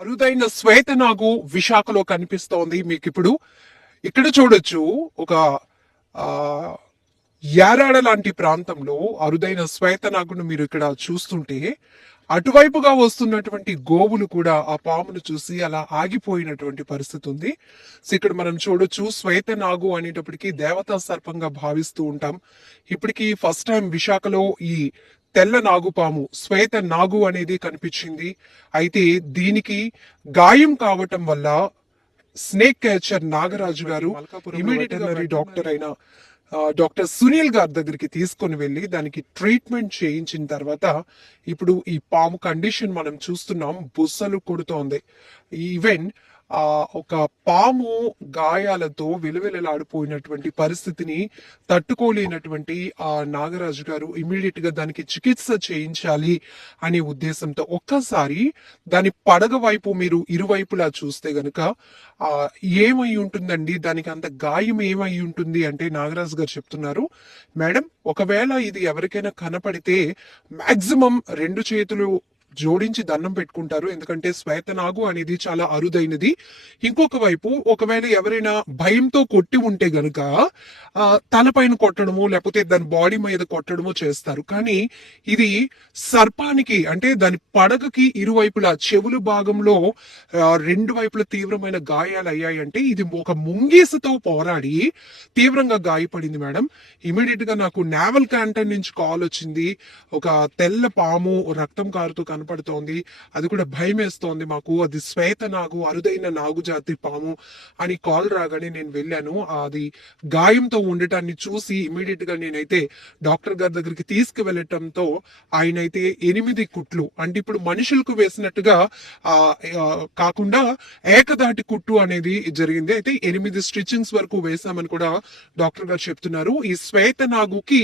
అరుదైన శ్వేతనాగు విశాఖలో కనిపిస్తోంది మీకు ఇప్పుడు ఇక్కడ చూడొచ్చు ఒక యారాడ లాంటి ప్రాంతంలో అరుదైన శ్వేతనాగును మీరు ఇక్కడ చూస్తుంటే అటువైపుగా వస్తున్నటువంటి గోవులు కూడా ఆ పామును చూసి అలా ఆగిపోయినటువంటి పరిస్థితి ఉంది. సో ఇక్కడ మనం చూడొచ్చు శ్వేతనాగు అనేటప్పటికీ దేవతా సర్పంగా భావిస్తూ ఉంటాం. ఇప్పటికీ ఫస్ట్ టైం విశాఖలో ఈ తెల్ల నాగుపాము శ్వేత నాగు అనేది కనిపించింది. అయితే దీనికి గాయం కావటం వల్ల స్నేక్ క్యాచర్ నాగరాజు గారు ఇమీడియట్ డాక్టర్ అయిన డాక్టర్ సునీల్ గారి దగ్గరికి తీసుకొని వెళ్ళి దానికి ట్రీట్మెంట్ చేయించిన తర్వాత ఇప్పుడు ఈ పాము కండిషన్ మనం చూస్తున్నాం బుస్సలు కొడుతోంది. ఈవెన్ ఆ ఒక పాము గాయాలతో విలువెలలాడిపోయినటువంటి పరిస్థితిని తట్టుకోలేనటువంటి ఆ నాగరాజు గారు ఇమీడియట్గా దానికి చికిత్స చేయించాలి అనే ఉద్దేశంతో ఒక్కసారి దాని పడగ వైపు మీరు ఇరువైపులా చూస్తే గనక ఆ ఏమై ఉంటుందండి? దానికి అంత గాయం ఏమై ఉంటుంది అంటే నాగరాజు గారు చెప్తున్నారు. మేడం ఒకవేళ ఇది ఎవరికైనా కనపడితే మాక్సిమం రెండు చేతులు జోడించి దండం పెట్టుకుంటారు. ఎందుకంటే శ్వేతనాగు అనేది చాలా అరుదైనది. ఇంకొక వైపు ఒకవేళ ఎవరైనా భయంతో కొట్టి ఉంటే గనుక తల పైన కొట్టడము లేకపోతే దాని బాడీ మీద కొట్టడము చేస్తారు. కానీ ఇది సర్పానికి అంటే దాని పడగకి ఇరువైపులా చెవులు భాగంలో రెండు వైపుల తీవ్రమైన గాయాలు అయ్యాయి అంటే ఇది ఒక ముంగీసతో పోరాడి తీవ్రంగా గాయపడింది మేడం. ఇమీడియట్గా నాకు నావల్ క్యాంటన్ నుంచి కాల్ వచ్చింది. ఒక తెల్ల పాము రక్తం కారుతూ కనపడుతోంది అది కూడా భయం వేస్తోంది మాకు. అది శ్వేత నాగు అరుదైన నాగు జాతి పాము అని కాల్ రాగానే నేను వెళ్ళాను. అది గాయంతో ఉండటాన్ని చూసి ఇమీడియట్గా నేనైతే డాక్టర్ గారి దగ్గరికి తీసుకువెళ్ళటంతో ఆయన అయితే ఎనిమిది కుట్లు అంటే ఇప్పుడు మనుషులకు వేసినట్టుగా ఆ కాకుండా ఏకదాటి కుట్టు అనేది జరిగింది. అయితే ఎనిమిది స్టిచ్చింగ్స్ వరకు వేసామని కూడా డాక్టర్ గారు చెప్తున్నారు. ఈ శ్వేత నాగుకి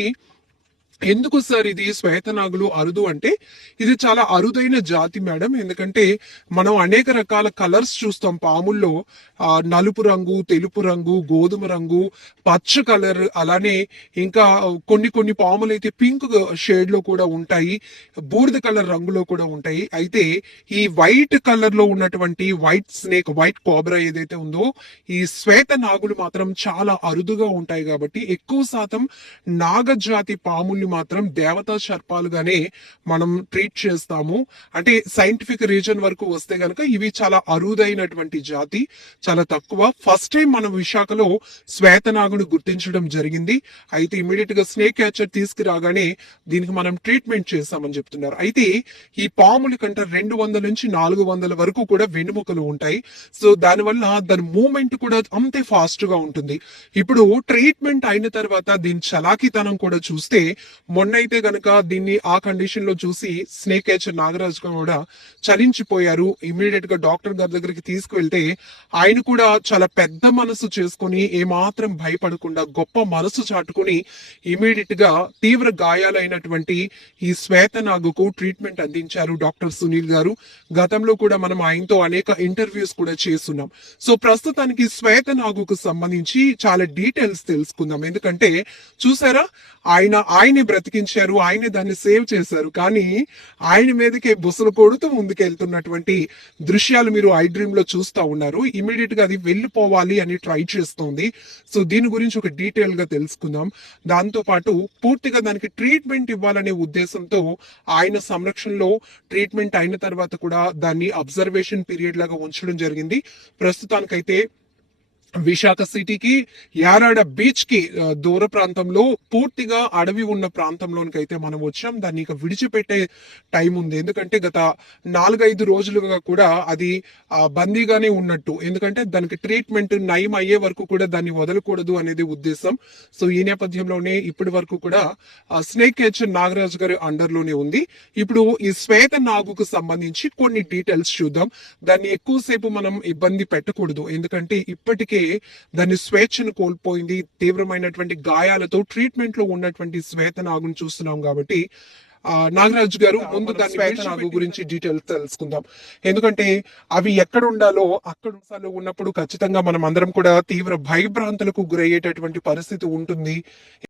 ఎందుకు సార్ ఇది శ్వేతనాగులు అరుదు అంటే ఇది చాలా అరుదైన జాతి మేడం. ఎందుకంటే మనం అనేక రకాల కలర్స్ చూస్తాం పాముల్లో. ఆ, నలుపు రంగు తెలుపు రంగు గోధుమ రంగు పచ్చ కలర్ అలానే ఇంకా కొన్ని కొన్ని పాములు అయితే పింక్ షేడ్లో కూడా ఉంటాయి బూడిద కలర్ రంగులో కూడా ఉంటాయి. అయితే ఈ వైట్ కలర్లో ఉన్నటువంటి వైట్ స్నేక్ వైట్ కోబ్రా ఏదైతే ఉందో ఈ శ్వేత నాగులు మాత్రం చాలా అరుదుగా ఉంటాయి కాబట్టి ఎక్కువ శాతం నాగజాతి పాముల్ని మాత్రం దేవతా సర్పాలుగానే మనం ట్రీట్ చేస్తాము. అంటే సైంటిఫిక్ రీజన్ వరకు వస్తే గనక ఇవి చాలా అరుదైనటువంటి జాతి చాలా తక్కువ. ఫస్ట్ టైం మనం విశాఖలో శ్వేతనాగుని గుర్తించడం జరిగింది. అయితే ఇమీడియట్గా స్నేక్ క్యాచర్ తీసుకురాగానే దీనికి మనం ట్రీట్మెంట్ చేస్తామని చెప్తున్నారు. అయితే ఈ పాముల కంటే రెండు వందల నుంచి నాలుగు వందల వరకు కూడా వెన్నుముకలు ఉంటాయి. సో దానివల్ల దాని మూమెంట్ కూడా అంతే ఫాస్ట్గా ఉంటుంది. ఇప్పుడు ట్రీట్మెంట్ అయిన తర్వాత దీని చలాకీతనం కూడా చూస్తే మొన్న అయితే గనక దీన్ని ఆ కండిషన్లో చూసి స్నేక్ హెచ్ నాగరాజు కూడా చలించిపోయారు. ఇమీడియట్గా డాక్టర్ గారి దగ్గరికి తీసుకువెళ్తే ఆయన కూడా చాలా పెద్ద మనసు చేసుకుని ఏమాత్రం భయపడకుండా గొప్ప మనసు చాటుకుని ఇమీడియట్గా తీవ్ర గాయాలైనటువంటి ఈ శ్వేతనాగుకు ట్రీట్మెంట్ అందించారు డాక్టర్ సునీల్ గారు. గతంలో కూడా మనం ఆయనతో అనేక ఇంటర్వ్యూస్ కూడా చేస్తున్నాం. సో ప్రస్తుతానికి శ్వేతనాగుకు సంబంధించి చాలా డీటెయిల్స్ తెలుసుకుందాం. ఎందుకంటే చూసారా ఆయన ఆయన బ్రతికించారు ఆయనే దాన్ని సేవ్ చేశారు. కానీ ఆయన మీదకే బుసలు కొడుతూ ముందుకెళ్తున్నటువంటి దృశ్యాలు మీరు ఐ డ్రీమ్లో చూస్తా ఉన్నారు. ఇమీడియట్గా అది వెళ్ళిపోవాలి అని ట్రై చేస్తోంది. సో దీని గురించి ఒక డీటెయిల్గా తెలుసుకుందాం. దాంతో పాటు పూర్తిగా దానికి ట్రీట్మెంట్ ఇవ్వాలనే ఉద్దేశంతో ఆయన సంరక్షణలో ట్రీట్మెంట్ అయిన తర్వాత కూడా దాన్ని అబ్జర్వేషన్ పీరియడ్ లాగా ఉంచడం జరిగింది. ప్రస్తుతానికైతే విశాఖ సిటీకి యారాడ బీచ్కి దూర ప్రాంతంలో పూర్తిగా అడవి ఉన్న ప్రాంతంలోనికి అయితే మనం వచ్చాం. దాన్ని ఇక విడిచిపెట్టే టైం ఉంది. ఎందుకంటే గత నాలుగైదు రోజులుగా కూడా అది బందీగానే ఉన్నట్టు. ఎందుకంటే దానికి ట్రీట్మెంట్ నయం అయ్యే వరకు కూడా దాన్ని వదలకూడదు అనేది ఉద్దేశం. సో ఈ నేపథ్యంలోనే ఇప్పటి వరకు కూడా స్నేక్ హెచ్ నాగరాజు గారి అండర్లోనే ఉంది. ఇప్పుడు ఈ శ్వేత నాగుకు సంబంధించి కొన్ని డీటెయిల్స్ చూద్దాం. దాన్ని ఎక్కువసేపు మనం ఇబ్బంది పెట్టకూడదు. ఎందుకంటే ఇప్పటికే దాని స్వేచ్ఛను కోల్పోయింది తీవ్రమైనటువంటి గాయాలతో ట్రీట్మెంట్లో ఉన్నటువంటి శ్వేత నాగును చూస్తున్నాం కాబట్టి ఆ, నాగరాజు గారు ముందు దాని గురించి డీటెయిల్స్ తెలుసుకుందాం. ఎందుకంటే అవి ఎక్కడ ఉండాలో అక్కడ ఉన్నప్పుడు ఖచ్చితంగా మనం అందరం కూడా తీవ్ర భయభ్రాంతులకు గురయ్యేటటువంటి పరిస్థితి ఉంటుంది.